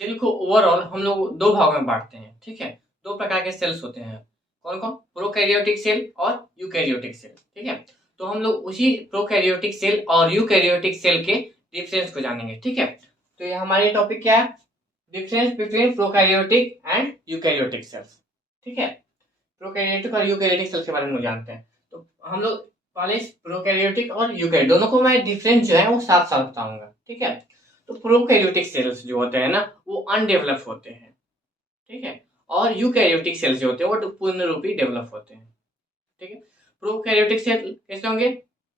Cell को overall हम लोग दो भागों में बांटते हैं, ठीक है। दो प्रकार के सेल्स होते हैं, कौन कौन? प्रोकैरियोटिक सेल और यूकैरियोटिक सेल, ठीक है। तो हम लोग उसी प्रोकैरियोटिक सेल और यूकैरियोटिक सेल के डिफरेंस को जानेंगे, ठीक है। तो ये हमारे टॉपिक क्या है? Difference between prokaryotic and eukaryotic cells, ठीक है। प्रोकैरियोटिक और यूकैरियोटिक सेल्स के बारे में जानते हैं। तो हम लोग पहले प्रोकैरियोटिक और यूकैरियोटिक दोनों को मैं डिफरेंस जो है वो साथ साथ बताऊंगा, ठीक है। तो प्रोकैरियोटिक सेल्स जो होते हैं ना वो अनडेवलप होते हैं, ठीक है। और यूकैरियोटिक सेल्स जो होते हैं वो पूर्ण रूपी डेवलप होते हैं, ठीक है। प्रोकैरियोटिक सेल कैसे होंगे?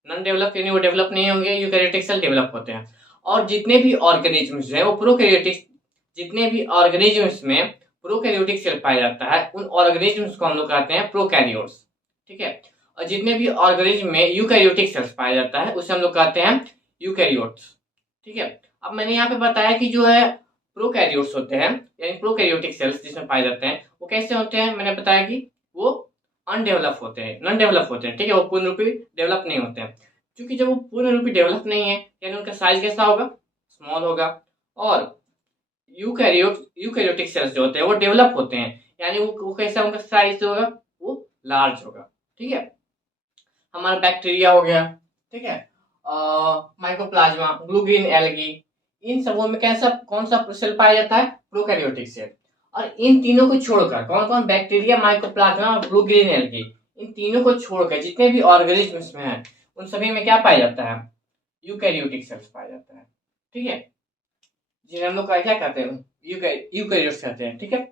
नॉन डेवलप, यानी वो डेवलप नहीं होंगे। यूकैरियोटिक सेल डेवलप होते हैं। और जितने भी ऑर्गेनिजम्स हैं वो प्रोकैरियोटिक, जितने भी ऑर्गेनिजम्स में प्रोकैरियोटिक सेल पाया जाता है उन ऑर्गेनिजम्स को हम लोग कहते हैं प्रोकैरियोट्स, ठीक है। और जितने भी ऑर्गेनिज्म में यूकैरियोटिक सेल्स पाया जाता है उसे हम लोग कहते हैं यूकैरियोट्स, ठीक है। अब मैंने यहाँ पे बताया कि जो है प्रोकैरियोट्स होते हैं, यानी प्रोकैरियोटिक सेल्स जिसमें पाए जाते हैं वो कैसे होते हैं? मैंने बताया कि वो अनडेवलप होते हैं, नॉन डेवलप होते हैं, ठीक है। वो पूर्ण रूपी डेवलप नहीं होते हैं। क्योंकि जब वो पूर्ण रूपी डेवलप नहीं है यानी उनका साइज कैसा होगा? स्मॉल होगा। और यूकैरियोटिक सेल्स जो होते हैं वो डेवलप होते हैं, यानी वो कैसा उनका साइज होगा? वो लार्ज होगा, ठीक है। हमारा बैक्टीरिया हो गया, ठीक है, माइकोप्लाज्मा, ब्लू ग्रीन एल्गी, इन सबों में कैसा कौन सा सेल पाया जाता है? Prokaryotic cell. और इन तीनों को छोड़कर कौन कौन? बैक्टीरिया, माइकोप्लाज्मा और ब्लू ग्रीन एल्गी, इन तीनों को छोड़कर जितने भी ऑर्गेनिज्म में है उन सभी में क्या पाया जाता है? यूकैरियोटिक सेल्स पाया जाता है, ठीक है। जिन्हें हम लोग क्या कहते हैं? यूकैरियोट्स कहते हैं, ठीक है।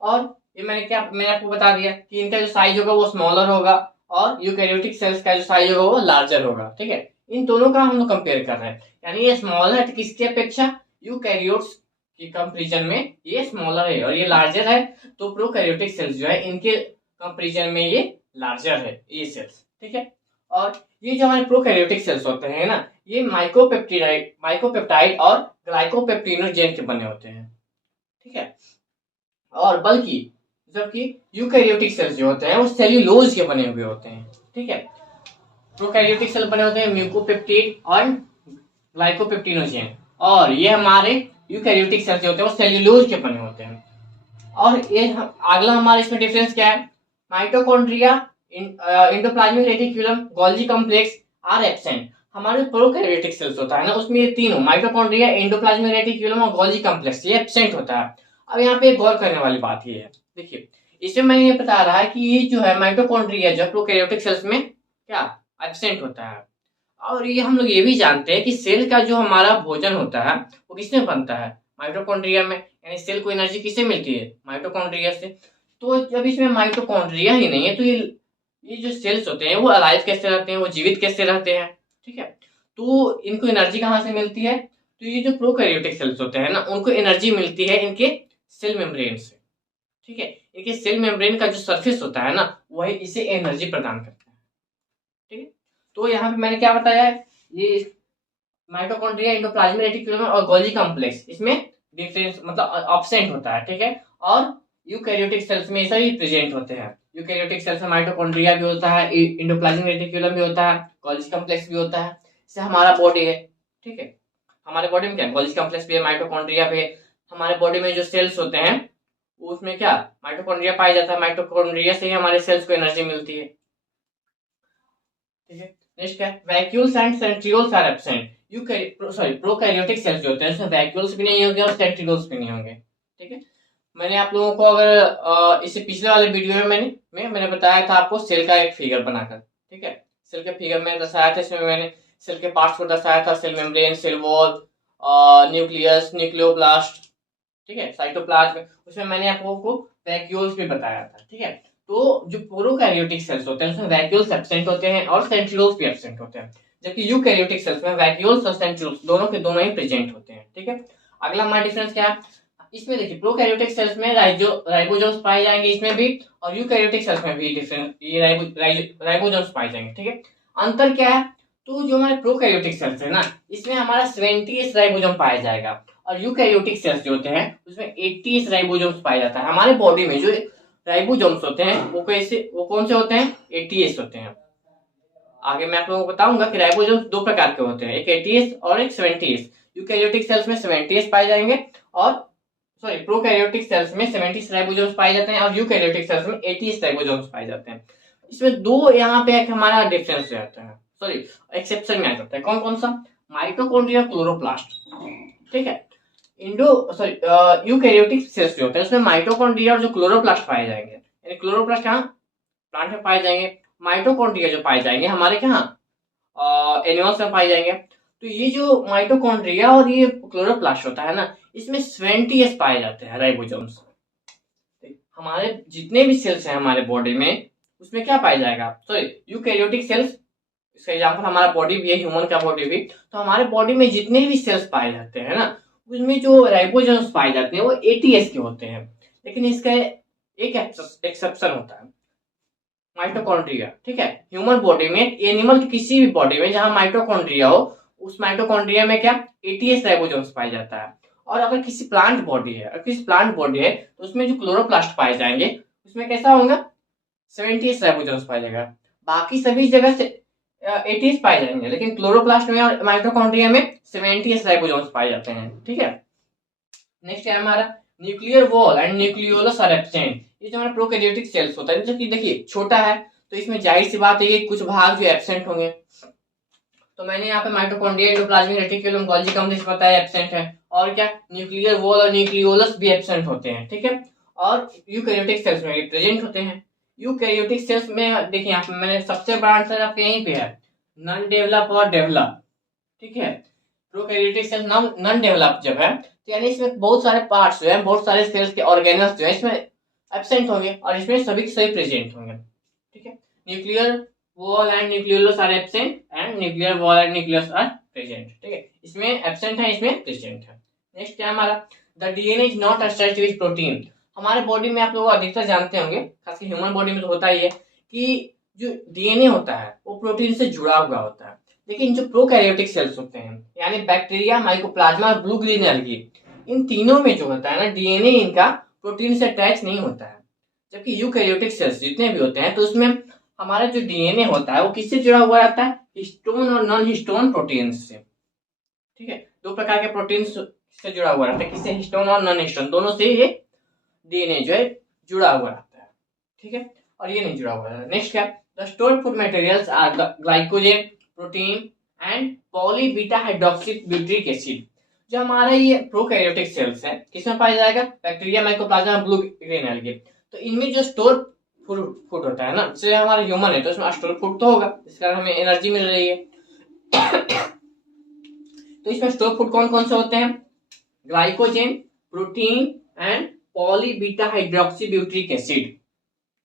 और ये मैंने आपको बता दिया कि इनका जो साइज होगा वो स्मॉलर होगा और यूकैरियोटिक सेल्स का जो साइज होगा वो लार्जर होगा, ठीक है। इन दोनों का हम लोग कंपेयर कर रहे हैं, यानी ये स्मॉलर है किसकी अपेक्षा? यूकैरियोट्स की कंपैरिजन में ये स्मॉलर है और ये लार्जर है। तो प्रोकैरियोटिक सेल्स जो है इनके कंपैरिजन में ये लार्जर है, ये सेल्स, ठीक है। और ये जो हमारे प्रोकैरियोटिक सेल्स होते हैं ना ये माइक्रोपेप्टाइड और ग्लाइकोपेप्टिनोजेन के बने होते हैं, ठीक है। और बल्कि जबकि यूकैरियोटिक सेल्स जो होते हैं वो सेल्यूलोज के बने हुए होते हैं, ठीक है। प्रोकैरियोटिक सेल बने होते हैं म्यूकोपेप्टिड और ग्लाइकोपेप्टिनोजेन, और ये हमारे यूकैरियोटिक सेल्स जो होते हैं वो सेल्यूलोज के बने होते हैं। और ये अगला हमारा इसमें डिफरेंस क्या है? Mitochondria, endoplasmic reticulum, Golgi complex are absent. हमारे प्रोकैरियोटिक सेल्स होता है ना उसमें ये तीनों माइटोकॉन्ड्रिया, एंडोप्लाज्मिक रेटिकुलम और गोल्गी कॉम्प्लेक्स ये एब्सेंट होता है। अब यहाँ पे गौर करने वाली बात ये है, देखिए इसमें मैंने ये बता रहा है कि ये जो है माइटोकॉन्ड्रिया जो प्रोकैरियोटिक सेल्स में क्या एब्सेंट होता है। और ये हम लोग ये भी जानते हैं कि सेल का जो हमारा भोजन होता है वो किसमें बनता है? माइटोकॉन्ड्रिया में, यानी सेल को एनर्जी किससे मिलती है? माइटोकॉन्ड्रिया से। तो जब इसमें माइटोकॉन्ड्रिया ही नहीं है तो ये जो सेल्स होते हैं वो अलाइव कैसे रहते हैं, वो जीवित कैसे रहते हैं, ठीक है। तो इनको एनर्जी कहाँ से मिलती है? तो ये जो प्रोकैरियोटिक सेल्स होते हैं ना उनको एनर्जी मिलती है इनके सेल मेम्ब्रेन से, ठीक है। इनके सेल मेम्ब्रेन का जो सरफेस होता है ना वही इसे एनर्जी प्रदान करता है, ठीक है। तो यहाँ पे मैंने क्या बताया है? ये माइटोकॉन्ड्रिया, एंडोप्लाज्मिक रेटिकुलम और गोल्गी कॉम्प्लेक्स इसमें डिफरेंस मतलब एब्सेंट होता है, ठीक है। और यूकैरियोटिक सेल्स में ऐसा ही प्रेजेंट होते हैं। यूकैरियोटिक सेल्स में माइटोकॉन्ड्रिया भी होता है, एंडोप्लाज्मिक रेटिकुलम भी होता है, गोल्गी कॉम्प्लेक्स भी होता है। जैसे हमारा बॉडी है, ठीक है। हमारे बॉडी में क्या गोल्गी कॉम्प्लेक्स भी है, माइटोकॉन्ड्रिया भी है। हमारे बॉडी में जो सेल्स होते हैं उसमें क्या माइटोकॉन्ड्रिया पाया जाता है। माइटोकॉन्ड्रिया से ही हमारे सेल्स को एनर्जी मिलती है, ठीक है। नेक्स्ट क्या है? Vacuoles and centrioles are absent. Prokaryotic cells जो होते हैं उसमें वैक्यूल्स भी नहीं होंगे और सेंट्रियोल्स भी नहीं होंगे, ठीक है। मैंने आप लोगों को अगर इससे पिछले वाले वीडियो में मैंने बताया था आपको सेल का एक फिगर बनाकर, ठीक है। सेल के फिगर में दर्शाया था, इसमें मैंने सेल के पार्ट्स को दर्शाया था, cell membrane, cell wall, nucleus, nucleoblast, ठीक है, साइटोप्लाज्म। उसमें मैंने आपको वैक्यूल्स भी बताया था, ठीक है। तो जो प्रोकैरियोटिक सेल्स होते हैं उसमें वैक्यूल्स एब्सेंट होते हैं और सेंट्रियोल्स भी एब्सेंट होते हैं, जबकि यूकैरियोटिक सेल्स में वैक्यूल्स और सेंट्रियोल्स दोनों के दोनों ही प्रेजेंट होते हैं, ठीक है। अगला हमारा डिफरेंस क्या है? इसमें देखिए प्रोकैरियोटिक सेल्स में राइबोसोम्स पाए जाएंगे इसमें भी, और यूकैरियोटिक सेल्स में भी डिफरेंट ये राइबोसोम्स पाए जाएंगे, ठीक है। अंतर क्या है? तो जो हमारे प्रोकैरियोटिक सेल्स है ना इसमें हमारा 70 राइबोसोम पाया जाएगा, और यूकैरियोटिक सेल्स जो होते हैं उसमें 80 राइबोसोम्स पाया जाता है। हमारे बॉडी में जो राइबोसोम्स होते हैं वो कौन से होते हैं? 80 होते हैं। आगे मैं आप लोगों को बताऊंगा कि राइबोसोम्स दो प्रकार के होते हैं, एक 80 और एक 70। यूकैरियोटिक सेल्स में 70 पाए जाएंगे और सॉरी प्रोकैरियोटिक सेल्स में 70 राइबोसोम्स पाए जाते हैं और यूकैरियोटिक सेल्स में 80 राइबोसोम्स पाए जाते हैं। इसमें दो यहाँ पे एक हमारा डिफरेंस रहता है, सॉरी एक्सेप्शन में आ जाता है। कौन कौन सा? माइटोकॉन्ड्रिया, क्लोरोप्लास्ट, ठीक है। यूकैरियोटिक सेल्स जो होते हैं उसमें माइटोकॉन्ड्रिया और जो क्लोरोप्लास्ट पाए जाएंगे, यानी क्लोरोप्लास्ट कहाँ? प्लांट में पाए जाएंगे। माइटोकॉन्ड्रिया जो पाए जाएंगे हमारे कहाँ? एनिमल्स में पाए जाएंगे। तो ये जो माइटोकॉन्ड्रिया और ये क्लोरोप्लास्ट होता है ना, इसमें 70 पाए जाते हैं राइबोसोम्स। हमारे जितने भी सेल्स हैं हमारे बॉडी में उसमें क्या पाया जाएगा? सॉरी यूकैरियोटिक सेल्स, इसका एग्जांपल हमारा बॉडी भी है, ह्यूमन का बॉडी भी। तो हमारे बॉडी में जितने भी सेल्स पाए जाते हैं ना, उसमें जो राइबोसोम्स पाए जाते हैं वो 80 के होते हैं। लेकिन इसका एक एक्सेप्शन होता है, माइटोकॉन्ड्रिया, ठीक है। ह्यूमन बॉडी में, एनिमल की किसी भी बॉडी में जहां माइटोकॉन्ड्रिया हो, उस माइटोकॉन्ड्रिया में क्या 80 राइबोसोम्स पाए जाता है। और अगर किसी प्लांट बॉडी है, तो उसमें जो क्लोरोप्लास्ट पाए जाएंगे उसमें कैसा होगा? 70 राइबोसोम्स पाए जाएगा। बाकी सभी जगह से 80 पाए जाएंगे, लेकिन क्लोरोप्लास्ट में और माइटोकॉन्ड्रिया में 70 राइबोसोम्स पाए जाते हैं, ठीक है। नेक्स्ट है हमारा nuclear wall and nucleolus are absent. ये जो हमारा प्रोकैरियोटिक सेल्स होता है, जैसे कि देखिए छोटा है तो इसमें जाहिर सी बात है ये कुछ भाग जो एब्सेंट होंगे। तो मैंने यहाँ पे mitochondria, endoplasmic reticulum, Golgi complex बताया एब्सेंट है। और क्या? न्यूक्लियर वॉल और न्यूक्लियोलस भी एब्सेंट होते हैं, ठीक है। और यूकैरियोटिक सेल्स में प्रेजेंट होते हैं। यूकैरियोटिक सेल्स में देखिए यहाँ पे मैंने सबसे बड़ा आंसर आपके यहीं पे है, नॉन डेवलप और डेवलप, ठीक है। प्रोकैरियोटिक सेल नॉन डेवलप जब है तो यानी इसमें बहुत सारे पार्ट्स जो है, बहुत सारे सेल्स के ऑर्गेनल्स जो है इसमें एब्सेंट होंगे और इसमें सभी के सभी प्रेजेंट होंगे, ठीक है। Nuclear wall and nucleolus are absent and nuclear wall and nucleus are present, ठीक है। इसमें एब्सेंट है, इसमें प्रेजेंट है। नेक्स्ट है हमारा the DNA is not attached with protein. हमारे बॉडी में आप लोग अधिकतर जानते होंगे, खासकर ह्यूमन बॉडी में तो होता ही है कि जो डीएनए होता है वो प्रोटीन से जुड़ा हुआ होता है। लेकिन जो प्रोकैरियोटिक सेल्स होते हैं, यानी बैक्टीरिया, माइकोप्लाज्मा और ब्लू ग्रीन एल्गी, इन तीनों में जो होता है ना, डीएनए इनका प्रोटीन से अटैच नहीं होता है। जबकि यूकैरियोटिक सेल्स जितने भी होते हैं तो उसमें हमारा जो डीएनए होता है वो किससे जुड़ा हुआ रहता है? हिस्टोन और नॉन हिस्टोन प्रोटीन्स से, ठीक है। दो प्रकार के प्रोटीन से जुड़ा हुआ रहता है, किससे? हिस्टोन और नॉन हिस्टोन, दोनों से ये डीएनए जो है जुड़ा हुआ रहता है, ठीक है। और ये नहीं जुड़ा हुआ है। नेक्स्ट क्या? The stored food materials are glycogen, protein and poly beta hydroxy butyric acid. जो हमारा ये प्रोकैरियोटिक सेल्स है किसमें पाया जाएगा? Bacteria, mycoplasma, blue green algae. तो इनमें जो स्टोर फूड होता है ना, जैसे हमारा ह्यूमन है तो उसमें स्टोर फूड तो होगा, जिस कारण हमें एनर्जी मिल रही है। तो इसमें स्टोर फूड कौन कौन से होते हैं? Glycogen, protein and poly beta hydroxy butyric acid,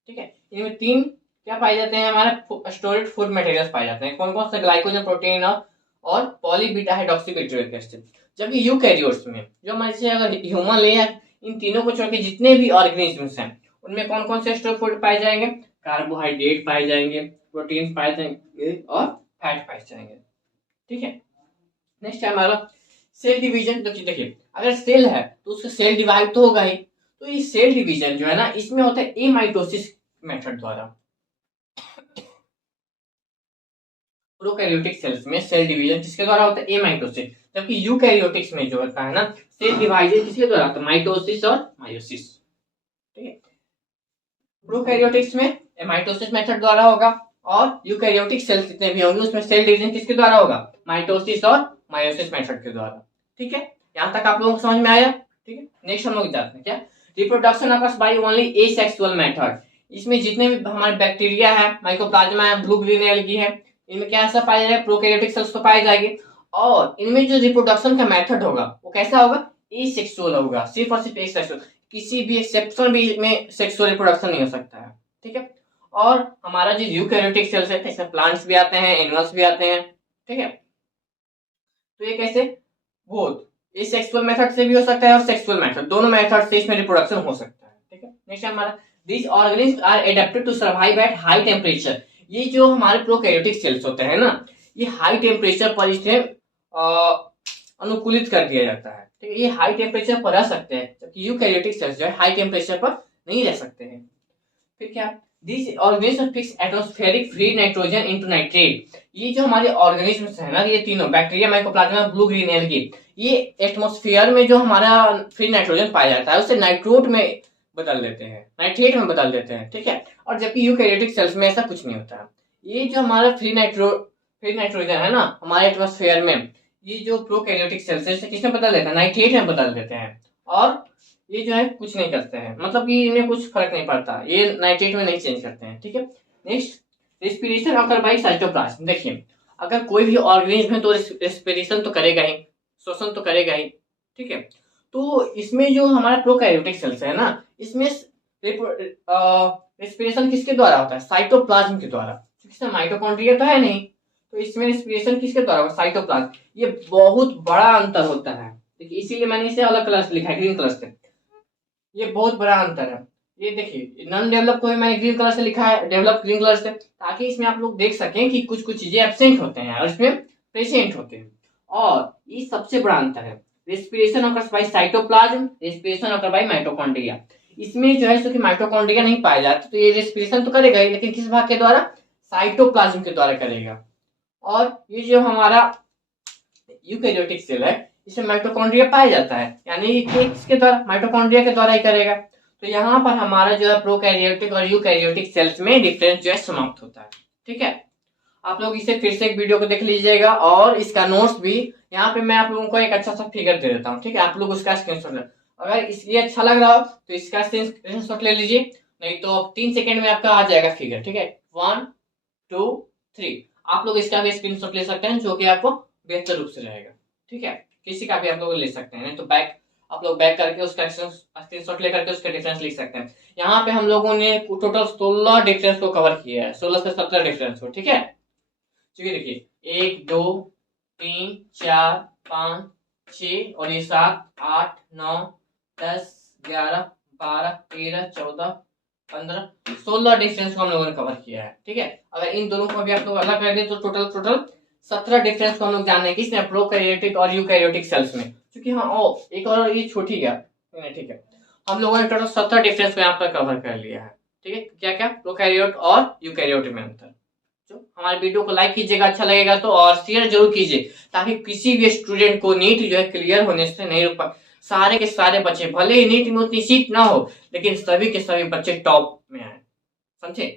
ठीक है। इनमें तीन क्या पाए जाते हैं? हमारे स्टोरेज फूड मटेरियल्स पाए जाते हैं। कौन कौन से? ग्लाइकोजन, प्रोटीन और poly beta hydroxy butyric acid. जबकि यूकैरियोट्स में जो हमारे अगर ह्यूमन ले इन तीनों को छोड़ के जितने भी ऑर्गेनिजम्स हैं उनमें कौन कौन से स्टोर फूड पाए जाएंगे? कार्बोहाइड्रेट पाए जाएंगे, प्रोटीन पाए जाएंगे और फैट पाए जाएंगे, ठीक है। नेक्स्ट है हमारा सेल डिवीजन। तो देखिए अगर सेल है तो उसका सेल डिवाइड तो होगा ही। तो ये सेल डिवीजन जो है ना, इसमें होता है एमाइटोसिस मेथड द्वारा। प्रोकैरियोटिक सेल्स में सेल डिवीजन किसके द्वारा होता है? एमाइटोसिस। जबकि यूकैरियोटिक्स में जो होता है ना, सेल डिवाइजन किसके द्वारा होता है? माइटोसिस और मायोसिस, ठीक है। प्रोकैरियोटिक्स में एमाइटोसिस मेथड द्वारा होगा और यूकैरियोटिक सेल्स जितने भी होंगे उसमें सेल डिवीजन किसके द्वारा होगा? माइटोसिस और मायोसिस मेथड के द्वारा, ठीक है। यहां तक आप लोगों को समझ में आया, ठीक है। नेक्स्ट हम लोग जाते हैं क्या? Reproduction occurs by only asexual method. इसमें जितने भी हमारे बैक्टीरिया है, माइकोप्लाज्मा है, ब्लू ग्रीन एल्गी है, इनमें क्या ऐसा पाया जाएगा? प्रोकैरियोटिक सेल्स तो पाए जाएंगे। और इनमें जो रिप्रोडक्शन का मेथड होगा वो कैसा होगा? एसेक्सुअल होगा, सिर्फ और सिर्फ एसेक्सुअल। किसी भी एक्सेप्शन भी में सेक्सुअल रिप्रोडक्शन नहीं हो सकता है, ठीक है। और हमारा जो यूकैरियोटिक सेल्स है इसमें प्लांट्स भी आते हैं, एनिमल्स भी आते हैं, ठीक है। तो ये कैसे? बोथ एसेक्सुअल मेथड से भी हो सकता है और सेक्सुअल मेथड, दोनों मेथड से इसमें रिप्रोडक्शन हो सकता है, ठीक है। नेक्स्ट हमारा this organism are adapted to survive at high temperature. ये जो हमारे प्रोकैरियोटिक सेल्स होते हैं ना, ये हाई टेम्परेचर पर इसे अनुकूलित कर दिया जाता है, ठीक है। ये हाई टेम्परेचर पर रह सकते हैं, जबकि यूकैरियोटिक सेल्स जो है हाई टेम्परेचर पर नहीं रह सकते हैं। फिर क्या? This organism fix atmospheric free nitrogen into nitrate. ये जो हमारे ऑर्गेनिज्म है ना, ये तीनों bacteria, mycoplasma, blue green algae, ये एटमॉस्फेयर में जो हमारा फ्री नाइट्रोजन पाया जाता है उसे नाइट्रोट में बदल देते हैं, नाइट्रेट में बदल देते हैं, ठीक है। और जबकि यूकैरियोटिक सेल्स में ऐसा कुछ नहीं होता है। ये जो हमारा फ्री नाइट्रोजन है ना हमारे एटमॉस्फेयर में, ये जो प्रोकैरियोटिक सेल्स है इसे किसमें बदल देते हैं, नाइट्रेट में बदल देते हैं। और ये जो है कुछ नहीं करते हैं, मतलब कि इन्हें कुछ फर्क नहीं पड़ता, ये नाइट्रेट में नहीं चेंज करते हैं, ठीक है। Next, respiration occur by cytoplasm. देखिए, अगर कोई भी ऑर्गेनिज्म है तो रेस्पिरेशन तो करेगा ही, श्वसन तो करेगा ही, ठीक है। तो इसमें जो हमारा प्रोकैरियोटिक सेल्स है ना, इसमें रेस्पिरेशन किसके द्वारा होता है, साइटोप्लाज्म के द्वारा, क्योंकि माइटोकॉन्ड्रिया तो है नहीं, तो इसमें रेस्पिरेशन किसके द्वारा होगा, साइटोप्लाज्म। ये बहुत बड़ा अंतर होता है, देखिए इसीलिए मैंने इसे अलग कलर से लिखा है, ग्रीन कलर से। ये बहुत बड़ा अंतर है। ये देखिए, नॉन डेवलप को भी मैंने ग्रीन कलर से लिखा है, डेवलप ग्रीन कलर से, ताकि इसमें आप लोग देख सकें कि कुछ कुछ चीजें एब्सेंट होते हैं और इसमें प्रेजेंट होते हैं। और ये सबसे बड़ा अंतर है, respiration occurs by cytoplasm, respiration occur bye mitochondria. इसमें जो है कि माइटोकॉन्ड्रिया नहीं पाया जाता, तो ये रेस्पिरेशन तो करेगा ही, लेकिन किस भाग के द्वारा, साइटोप्लाज्म के द्वारा करेगा। और ये जो हमारा यूकैरियोटिक सेल है इसमें माइटोकॉन्ड्रिया पाया जाता है, यानी ये किसके द्वारा, माइटोकॉन्ड्रिया के द्वारा ही करेगा। तो यहाँ पर हमारा जो है प्रोकैरियोटिक और यूकैरियोटिक सेल्स में डिफरेंस जो है समाप्त होता है, ठीक है। आप लोग इसे फिर से एक वीडियो को देख लीजिएगा, और इसका नोट्स भी यहाँ पे मैं आप लोगों को एक अच्छा सा फिगर दे देता हूँ, ठीक है। आप लोग उसका स्क्रीनशॉट ले, अगर ये अच्छा लग रहा हो तो इसका स्क्रीनशॉट ले लीजिए, नहीं तो 3 सेकेंड में आपका आ जाएगा फिगर, ठीक है। 1 2 3 आप लोग इसका भी स्क्रीनशॉट ले सकते हैं, जो कि आपको बेहतर रूप से रहेगा, ठीक है। किसी का भी आप लोग ले सकते हैं, तो आप लोग बैक करके उसका स्क्रीनशॉट लेकर के उसका डिफरेंस लिख सकते हैं। यहाँ पे हम लोगों ने टोटल 16 डिफरेंस को कवर किया है, 16 से 17 डिफरेंस को, ठीक है। चलिए देखिए, 1 2 3 4 5 6 और ये 7 8 9 10 11 12 13 14 15 16 डिफरेंस को हम लोगों ने कवर किया है, ठीक है। अगर इन दोनों को भी आप लोग अलग कर दें तो टोटल 17 डिफरेंस को हम लोग जाने की इसमें प्रोकैरियोटिक और यूकैरियोटिक सेल्स में, क्योंकि हाँ एक और ये छूट गया, ठीक है। हम लोगों ने टोटल 17 डिफरेंस को यहाँ पर कवर कर लिया है, ठीक है। क्या क्या, प्रोकैरियोट और यूकैरियोट में अंतर। जो हमारे वीडियो को लाइक कीजिएगा अच्छा लगेगा तो, और शेयर जरूर कीजिए, ताकि किसी भी स्टूडेंट को नीट जो है क्लियर होने से नहीं रुक पाए। सारे के सारे बच्चे, भले ही नीट में उतनी सीट ना हो, लेकिन सभी के सभी बच्चे टॉप में आए, समझे।